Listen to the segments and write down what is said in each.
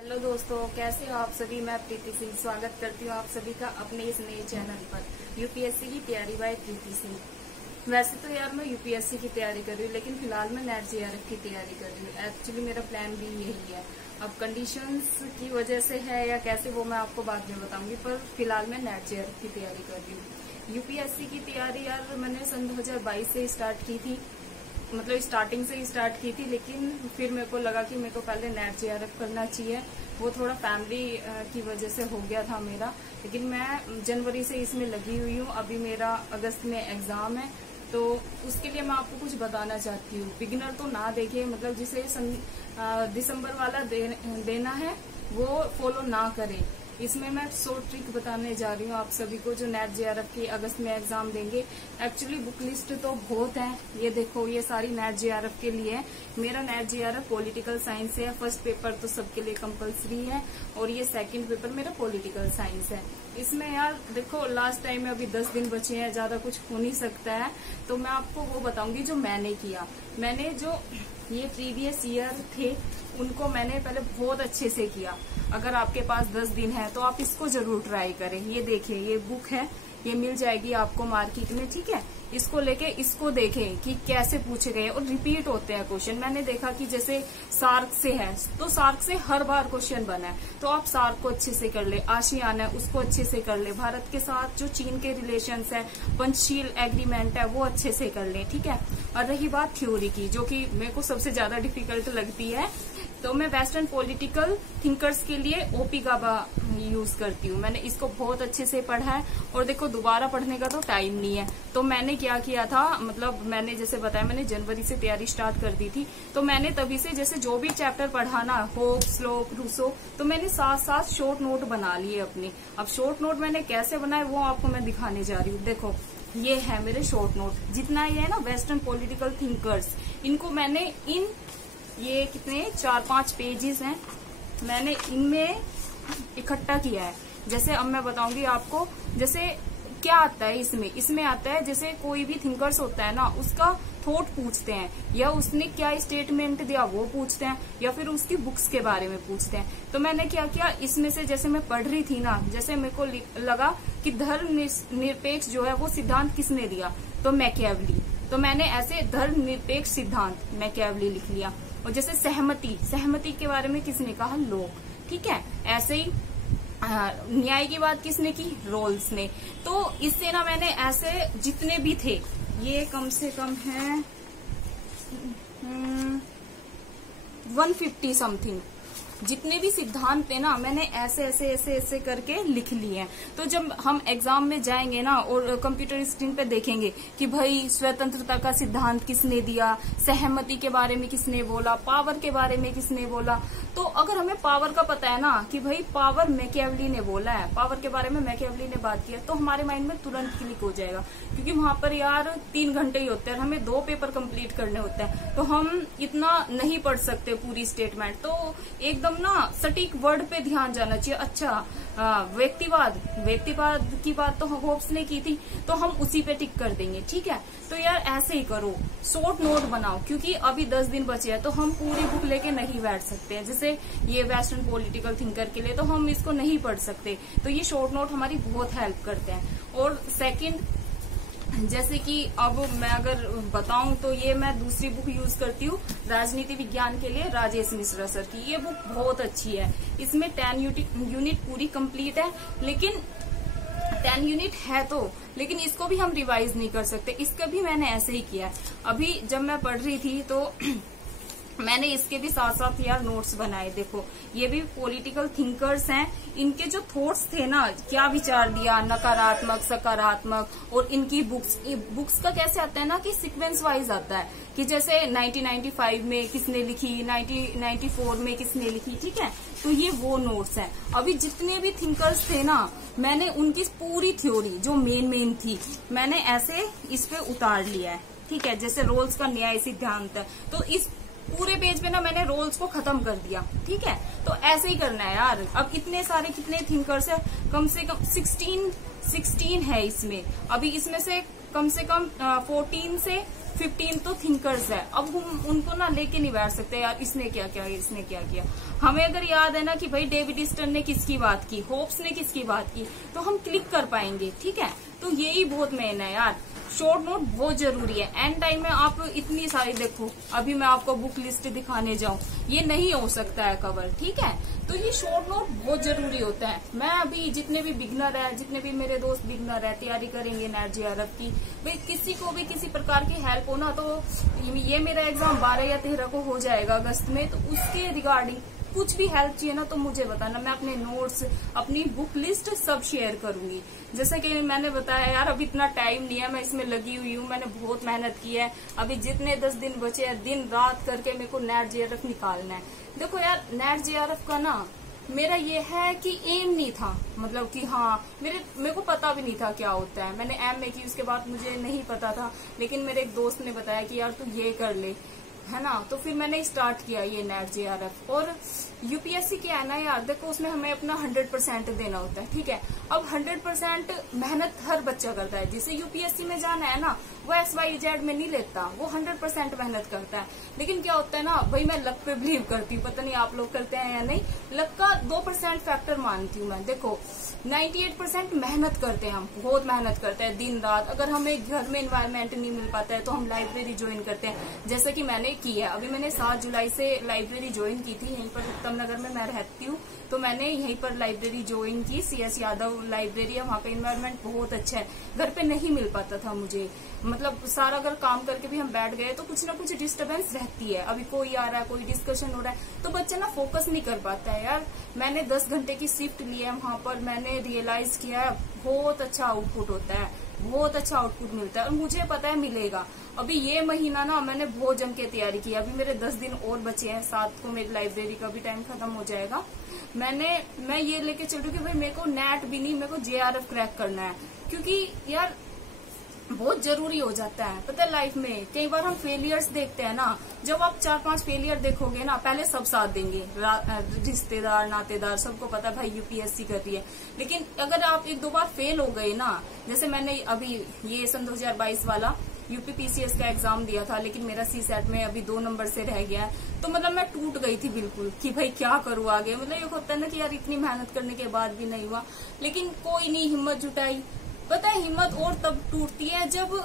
Hello दोस्तों, कैसे हो आप सभी। मैं प्रीति सिंह स्वागत करती हूँ आप सभी का अपने इस नए चैनल पर यूपीएससी की तैयारी बाय प्रीति सिंह। वैसे तो यार मैं यूपीएससी की तैयारी कर रही हूँ, लेकिन फिलहाल मैं नेट जेआरएफ की तैयारी कर रही हूँ। एक्चुअली मेरा प्लान भी यही है। अब कंडीशंस की वजह से है या कैसे, वो मैं आपको बाद में बताऊंगी, पर फिलहाल मैं नेट जेआरएफ की तैयारी कर रही हूँ। यूपीएससी की तैयारी यार मैंने सन 2022 से स्टार्ट की थी, मतलब स्टार्टिंग से ही स्टार्ट की थी, लेकिन फिर मेरे को लगा कि मेरे को पहले नेट जेआरएफ करना चाहिए। वो थोड़ा फैमिली की वजह से हो गया था मेरा, लेकिन मैं जनवरी से इसमें लगी हुई हूँ। अभी मेरा अगस्त में एग्जाम है, तो उसके लिए मैं आपको कुछ बताना चाहती हूँ। बिगिनर तो ना देखे, मतलब जिसे दिसंबर वाला देना है वो फॉलो ना करे। इसमें मैं शॉर्ट ट्रिक बताने जा रही हूँ आप सभी को, जो नेट जेआरएफ की अगस्त में एग्जाम देंगे। एक्चुअली बुक लिस्ट तो बहुत है, ये देखो ये सारी नेट जेआरएफ के लिए है। मेरा नेट जेआरएफ पॉलिटिकल साइंस है। फर्स्ट पेपर तो सबके लिए कंपलसरी है, और ये सेकंड पेपर मेरा पॉलिटिकल साइंस है। इसमें यार देखो लास्ट टाइम में अभी 10 दिन बचे हैं, ज्यादा कुछ हो नहीं सकता है, तो मैं आपको वो बताऊंगी जो मैंने किया। मैंने जो ये प्रीवियस ईयर थे उनको मैंने पहले बहुत अच्छे से किया। अगर आपके पास 10 दिन है तो आप इसको जरूर ट्राई करें। ये देखिए, ये बुक है, ये मिल जाएगी आपको मार्केट में, ठीक है। इसको लेके इसको देखें कि कैसे पूछे गए और रिपीट होते हैं क्वेश्चन। मैंने देखा कि जैसे सार्क से है तो सार्क से हर बार क्वेश्चन बना है, तो आप सार्क को अच्छे से कर ले। आसियान है उसको अच्छे से कर ले। भारत के साथ जो चीन के रिलेशंस है, पंचशील एग्रीमेंट है, वो अच्छे से कर ले, ठीक है। और रही बात थ्योरी की, जो कि मेरे को सबसे ज्यादा डिफिकल्ट लगती है, तो मैं वेस्टर्न पॉलिटिकल थिंकर्स के लिए ओपी गाबा यूज करती हूँ। मैंने इसको बहुत अच्छे से पढ़ा है, और देखो दोबारा पढ़ने का तो टाइम नहीं है। तो मैंने क्या किया था, मतलब मैंने जैसे बताया, मैंने जनवरी से तैयारी स्टार्ट कर दी थी, तो मैंने तभी से जैसे जो भी चैप्टर पढ़ा ना, होप, स्लोप, रूसो, तो मैंने साथ साथ शॉर्ट नोट बना लिए अपने। अब शॉर्ट नोट मैंने कैसे बनाए वो आपको मैं दिखाने जा रही हूँ। देखो ये है मेरे शॉर्ट नोट, जितना ये है ना वेस्टर्न पॉलिटिकल थिंकर्स, इनको मैंने ये कितने 4-5 पेजेस हैं, मैंने इनमें इकट्ठा किया है। जैसे अब मैं बताऊंगी आपको, जैसे क्या आता है इसमें आता है, जैसे कोई भी थिंकर्स होता है ना, उसका थॉट पूछते हैं, या उसने क्या स्टेटमेंट दिया वो पूछते हैं, या फिर उसकी बुक्स के बारे में पूछते हैं। तो मैंने क्या किया, इसमें से जैसे मैं पढ़ रही थी ना, जैसे मेरे को लगा कि धर्म निरपेक्ष जो है वो सिद्धांत किसने दिया, तो मैकियावेली। तो मैंने ऐसे धर्म निरपेक्ष सिद्धांत मैकियावेली लिख लिया। और जैसे सहमति के बारे में किसने कहा, लोग, ठीक है। ऐसे ही न्याय की बात किसने की, रोल्स ने। तो इससे ना मैंने ऐसे जितने भी थे, ये कम से कम है 150 समथिंग, जितने भी सिद्धांत थे ना, मैंने ऐसे ऐसे ऐसे ऐसे करके लिख लिए हैं। तो जब हम एग्जाम में जाएंगे ना और कंप्यूटर स्क्रीन पे देखेंगे कि भाई स्वतंत्रता का सिद्धांत किसने दिया, सहमति के बारे में किसने बोला, पावर के बारे में किसने बोला, तो अगर हमें पावर का पता है ना कि भाई पावर मैकियावेली ने बोला है, पावर के बारे में मैकियावेली ने बात किया, तो हमारे माइंड में तुरंत क्लिक हो जाएगा। क्योंकि वहां पर यार 3 घंटे ही होते हैं, हमें 2 पेपर कंप्लीट करने होते हैं, तो हम इतना नहीं पढ़ सकते पूरी स्टेटमेंट। तो एकदम ना सटीक वर्ड पे ध्यान जाना चाहिए। अच्छा व्यक्तिवाद की बात तो होप्स ने की थी, तो हम उसी पे टिक कर देंगे, ठीक है। तो यार ऐसे ही करो, शॉर्ट नोट बनाओ, क्योंकि अभी 10 दिन बचे हैं, तो हम पूरी बुक लेके नहीं बैठ सकते हैं। जैसे ये वेस्टर्न पॉलिटिकल थिंकर के लिए तो हम इसको नहीं पढ़ सकते, तो ये शॉर्ट नोट हमारी बहुत हेल्प करते हैं। और सेकंड, जैसे कि अब मैं अगर बताऊं तो ये मैं दूसरी बुक यूज करती हूँ राजनीति विज्ञान के लिए, राजेश मिश्रा सर की। ये बुक बहुत अच्छी है, इसमें 10 यूनिट पूरी कंप्लीट है, लेकिन 10 यूनिट है तो, लेकिन इसको भी हम रिवाइज नहीं कर सकते। इसका भी मैंने ऐसे ही किया। अभी जब मैं पढ़ रही थी तो मैंने इसके भी साथ साथ यार नोट्स बनाए। देखो ये भी पॉलिटिकल थिंकर्स हैं, इनके जो थॉट्स थे ना, क्या विचार दिया, नकारात्मक, सकारात्मक, और इनकी बुक्स का कैसे आता है ना कि सीक्वेंस वाइज आता है, कि जैसे 1995 में किसने लिखी, 1994 में किसने लिखी, ठीक है। तो ये वो नोट्स हैं। अभी जितने भी थिंकर्स थे ना, मैंने उनकी पूरी थ्योरी जो मेन थी, मैंने ऐसे इस पे उतार लिया है, ठीक है। जैसे रोल्स का न्याय सिद्धांत, तो इस पूरे पेज पे ना मैंने रोल्स को खत्म कर दिया, ठीक है। तो ऐसे ही करना है यार। अब इतने सारे कितने थिंकर्स है, कम से कम 16 है इसमें। अभी इसमें से कम 14 से 15 तो थिंकर्स है। अब हम उनको ना लेके नहीं बैठ सकते यार इसने क्या किया, इसने क्या किया। हमें अगर याद है ना कि भाई डेविड ईस्टन ने किसकी बात की, होप्स ने किसकी बात की, तो हम क्लिक कर पाएंगे। ठीक है, तो यही बहुत मेन है यार, शॉर्ट नोट बहुत जरूरी है। एंड टाइम में आप इतनी सारी देखो, अभी मैं आपको बुक लिस्ट दिखाने जाऊं, ये नहीं हो सकता है कवर। ठीक है, तो ये शॉर्ट नोट बहुत जरूरी होता है। मैं अभी जितने भी बिगनर है, जितने भी मेरे दोस्त बिगनर है, तैयारी करेंगे नेट जेआरएफ की, भाई किसी को भी किसी प्रकार की हेल्प हो ना, तो ये मेरा एग्जाम 12 या 13 को हो जाएगा अगस्त में, तो उसके रिगार्डिंग कुछ भी हेल्प चाहिए ना तो मुझे बताना, मैं अपने नोट्स, अपनी बुक लिस्ट सब शेयर करूंगी। जैसे कि मैंने बताया यार, अभी इतना टाइम नहीं है, मैं इसमें लगी हुई हूँ, मैंने बहुत मेहनत की है। अभी जितने 10 दिन बचे हैं, दिन रात करके मेरे को नेट जेआरएफ निकालना है। देखो यार, नेट जेआरएफ का ना मेरा ये है कि एम नहीं था, मतलब कि हाँ मेरे को पता भी नहीं था क्या होता है। मैंने एमए की, उसके बाद मुझे नहीं पता था, लेकिन मेरे एक दोस्त ने बताया कि यार तू ये कर ले, है ना, तो फिर मैंने स्टार्ट किया ये नेट जेआरएफ। और यूपीएससी क्या है ना यार, देखो उसमें हमें अपना 100% देना होता है। ठीक है, अब 100% मेहनत हर बच्चा करता है। जिसे यूपीएससी में जाना है ना, वो XYZ में नहीं लेता, वो 100% मेहनत करता है। लेकिन क्या होता है ना भाई, मैं लक पे बिलीव करती हूँ, पता नहीं आप लोग करते हैं या नहीं। लक का 2% फैक्टर मानती हूँ मैं। देखो 98% मेहनत करते हैं, हम बहुत मेहनत करते हैं दिन रात। अगर हमें घर में इन्वायरमेंट नहीं मिल पाता है तो हम लाइब्रेरी ज्वाइन करते हैं, जैसे कि मैंने की है। अभी मैंने 7 जुलाई से लाइब्रेरी ज्वाइन की थी, यहीं पर उत्तम नगर में मैं रहती हूँ, तो मैंने यहीं पर लाइब्रेरी ज्वाइन की। CS यादव लाइब्रेरी है, वहाँ पे इन्वायरमेंट बहुत अच्छा है। घर पे नहीं मिल पाता था मुझे, मतलब सारा अगर काम करके भी हम बैठ गए तो कुछ ना कुछ डिस्टरबेंस रहती है। अभी कोई आ रहा है, कोई डिस्कशन हो रहा है, तो बच्चा ना फोकस नहीं कर पाता है यार। मैंने 10 घंटे की शिफ्ट ली है वहां पर, मैंने रियलाइज किया है बहुत अच्छा आउटपुट होता है, बहुत अच्छा आउटपुट मिलता है, और मुझे पता है मिलेगा। अभी ये महीना ना मैंने बहुत जम के तैयारी की। अभी मेरे 10 दिन और बचे हैं, 7 को मेरी लाइब्रेरी का भी टाइम खत्म हो जाएगा। मैं ये लेके चल रही हूँ कि भाई मेरे को नेट भी नहीं, मेरे को जेआरएफ क्रैक करना है, क्योंकि यार बहुत जरूरी हो जाता है। पता है लाइफ में कई बार हम फेलियर्स देखते हैं ना, जब आप 4-5 फेलियर देखोगे ना, पहले सब साथ देंगे, रिश्तेदार, नातेदार, सबको पता है भाई यूपीएससी कर रही है। लेकिन अगर आप 1-2 बार फेल हो गए ना, जैसे मैंने अभी ये सन 2022 वाला यूपी PCS का एग्जाम दिया था, लेकिन मेरा CSET में अभी 2 नंबर से रह गया है, तो मतलब मैं टूट गई थी बिल्कुल कि भाई क्या करूँ आगे। मतलब ये होता है ना कि यार इतनी मेहनत करने के बाद भी नहीं हुआ, लेकिन कोई नहीं, हिम्मत जुटाई। पता है हिम्मत और तब टूटती है जब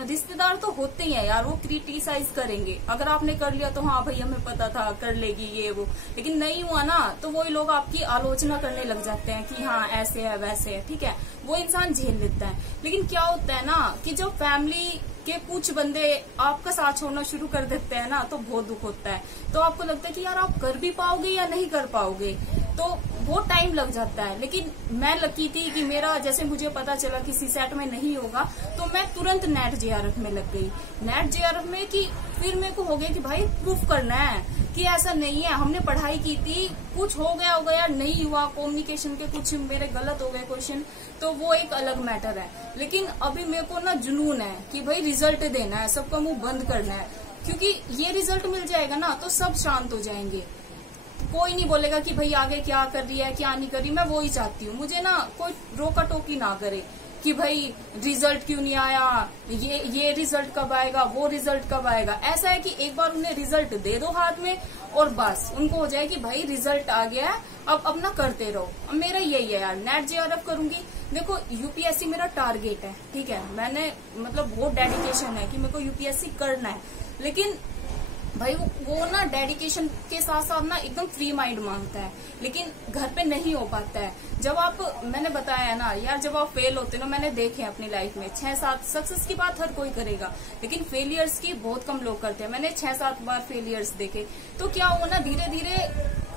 रिश्तेदार तो होते ही है यार, वो क्रिटिसाइज करेंगे। अगर आपने कर लिया तो हाँ भाई हमें पता था कर लेगी ये वो, लेकिन नहीं हुआ ना तो वही लोग आपकी आलोचना करने लग जाते हैं कि हाँ ऐसे है वैसे है। ठीक है, वो इंसान झेल लेता है। लेकिन क्या होता है ना कि जब फैमिली के कुछ बंदे आपका साथ छोड़ना शुरू कर देते हैं ना, तो बहुत दुख होता है। तो आपको लगता है कि यार आप कर भी पाओगे या नहीं कर पाओगे, तो बहुत टाइम लग जाता है। लेकिन मैं लकी थी कि मेरा, जैसे मुझे पता चला कि CSET में नहीं होगा, तो मैं तुरंत नेट जेआरएफ में लग गई। नेट जेआरएफ में कि फिर मेरे को हो गया कि भाई प्रूफ करना है कि ऐसा नहीं है, हमने पढ़ाई की थी, कुछ हो गया नहीं हुआ, कम्युनिकेशन के कुछ मेरे गलत हो गए क्वेश्चन, तो वो एक अलग मैटर है। लेकिन अभी मेरे को ना जुनून है कि भाई रिजल्ट देना है, सबका मुंह बंद करना है, क्योंकि ये रिजल्ट मिल जाएगा ना तो सब शांत हो जाएंगे। कोई नहीं बोलेगा कि भाई आगे क्या कर रही है क्या नहीं कर रही। मैं वो ही चाहती हूँ, मुझे ना कोई रोका टोकी ना करे कि भाई रिजल्ट क्यों नहीं आया, ये रिजल्ट कब आएगा, वो रिजल्ट कब आएगा। ऐसा है कि एक बार उन्हें रिजल्ट दे दो हाथ में और बस उनको हो जाए कि भाई रिजल्ट आ गया है, अब अपना करते रहो। अब मेरा यही है यार, नेट जेआरएफ करूंगी। देखो यूपीएससी मेरा टारगेट है, ठीक है, मैंने मतलब बहुत डेडिकेशन है कि मेरे को यूपीएससी करना है। लेकिन भाई वो ना डेडिकेशन के साथ साथ ना एकदम फ्री माइंड मांगता है, लेकिन घर पे नहीं हो पाता है। जब आप, मैंने बताया ना यार, जब आप फेल होते ना, मैंने देखे अपनी लाइफ में 6-7, सक्सेस की बात हर कोई करेगा लेकिन फेलियर्स की बहुत कम लोग करते हैं। मैंने 6-7 बार फेलियर्स देखे, तो क्या हुआ ना, धीरे धीरे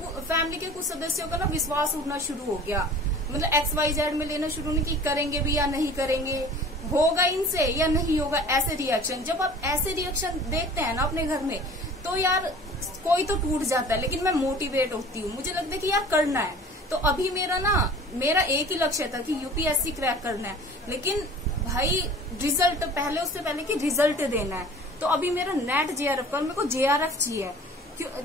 फैमिली के कुछ सदस्यों का ना विश्वास उठना शुरू हो गया। मतलब XYZ में लेना शुरू नहीं कि करेंगे भी या नहीं करेंगे, होगा इनसे या नहीं होगा, ऐसे रिएक्शन। जब आप ऐसे रिएक्शन देखते हैं ना अपने घर में, तो यार कोई तो टूट जाता है। लेकिन मैं मोटिवेट होती हूँ, मुझे लगता है कि यार करना है। तो अभी मेरा एक ही लक्ष्य था कि यूपीएससी क्रैक करना है, लेकिन भाई रिजल्ट पहले, उससे पहले कि रिजल्ट देना है। तो अभी मेरा नेट जेआरएफ का, मेरे को जेआरएफ चाहिए।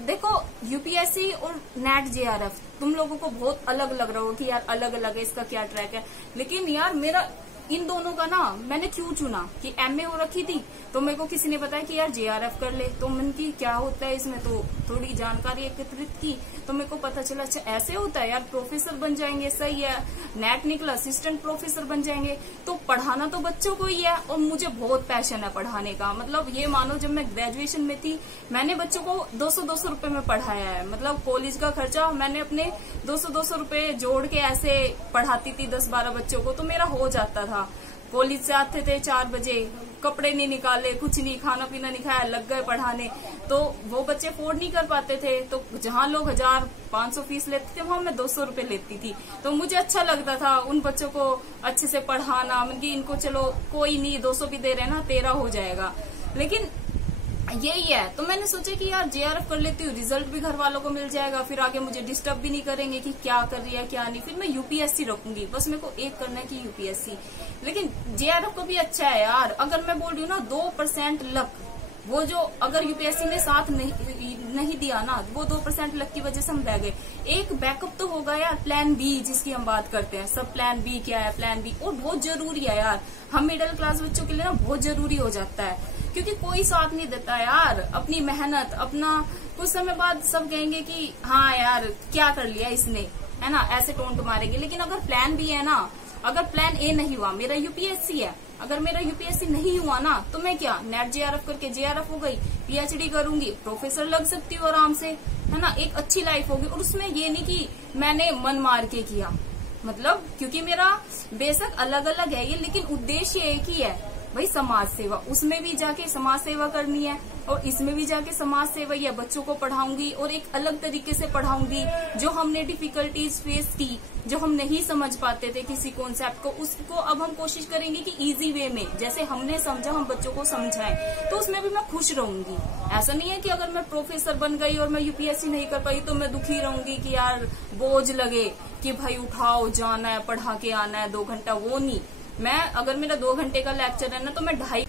देखो यूपीएससी और नेट जेआरएफ तुम लोगों को बहुत अलग लग रहा हो कि यार अलग अलग है, इसका क्या ट्रैक है, लेकिन यार मेरा इन दोनों का ना मैंने क्यों चुना कि एमए हो रखी थी, तो मेरे को किसी ने बताया कि यार जेआरएफ कर ले, तो मन की क्या होता है इसमें, तो थोड़ी जानकारी एकत्रित की, तो मेरे को पता चला अच्छा ऐसे होता है यार, प्रोफेसर बन जाएंगे, सही है, नेट निकला, असिस्टेंट प्रोफेसर बन जाएंगे। तो पढ़ाना तो बच्चों को ही है, और मुझे बहुत पैशन है पढ़ाने का। मतलब ये मानो जब मैं ग्रेजुएशन में थी, मैंने बच्चों को 200-200 रुपए में पढ़ाया है। मतलब कॉलेज का खर्चा मैंने अपने 200-200 रुपए जोड़ के ऐसे पढ़ाती थी 10-12 बच्चों को, तो मेरा हो जाता था। कॉलेज से आते थे 4 बजे, कपड़े नहीं निकाले, कुछ नहीं, खाना पीना नहीं खाया, लग गए पढ़ाने। तो वो बच्चे अफोर्ड नहीं कर पाते थे, तो जहाँ लोग 1500 फीस लेते थे वहां मैं 200 रुपए लेती थी। तो मुझे अच्छा लगता था उन बच्चों को अच्छे से पढ़ाना। मतलब इनको चलो कोई नहीं, 200 भी दे रहे ना, 13 हो जाएगा, लेकिन यही है। तो मैंने सोचा कि यार जेआरएफ कर लेती हूँ, रिजल्ट भी घर वालों को मिल जाएगा, फिर आगे मुझे डिस्टर्ब भी नहीं करेंगे कि क्या कर रही है क्या नहीं। फिर मैं यूपीएससी रखूंगी, बस मेरे को एक करना है कि यूपीएससी। लेकिन जेआरएफ को भी अच्छा है यार, अगर मैं बोल रही हूँ ना 2% लक, वो जो अगर यूपीएससी ने साथ नहीं दिया ना, वो 2% लक की वजह से हम रह गए। एक बैकअप तो होगा यार, प्लान बी जिसकी हम बात करते हैं सब। प्लान बी क्या है, प्लान बी, और बहुत जरूरी है यार, हम मिडिल क्लास बच्चों के लिए ना बहुत जरूरी हो जाता है, क्योंकि कोई साथ नहीं देता यार। अपनी मेहनत अपना, कुछ समय बाद सब कहेंगे कि हाँ यार क्या कर लिया इसने, है ना, ऐसे टोंट मारेंगे। लेकिन अगर प्लान बी है ना, अगर प्लान ए नहीं हुआ, मेरा यूपीएससी है, अगर मेरा यूपीएससी नहीं हुआ ना, तो मैं क्या नेट जेआरएफ करके जेआरएफ हो गई, पीएचडी करूंगी, प्रोफेसर लग सकती हूँ आराम से, है ना, एक अच्छी लाइफ होगी। और उसमें ये नहीं कि मैंने मन मार के किया, मतलब क्योंकि मेरा बेशक अलग अलग है ये, लेकिन उद्देश्य एक ही है भाई, समाज सेवा। उसमें भी जाके समाज सेवा करनी है, और इसमें भी जाके समाज सेवा ही है। बच्चों को पढ़ाऊंगी और एक अलग तरीके से पढ़ाऊंगी। जो हमने डिफिकल्टीज फेस की, जो हम नहीं समझ पाते थे किसी कॉन्सेप्ट को, उसको अब हम कोशिश करेंगे कि इजी वे में, जैसे हमने समझा, हम बच्चों को समझाएं। तो उसमें भी मैं खुश रहूंगी। ऐसा नहीं है कि अगर मैं प्रोफेसर बन गई और मैं यूपीएससी नहीं कर पाई तो मैं दुखी रहूंगी कि यार बोझ लगे कि भाई उठाओ, जाना है, पढ़ा के आना है 2 घंटा। वो नहीं, मैं अगर मेरा 2 घंटे का लेक्चर है ना, तो मैं 2.5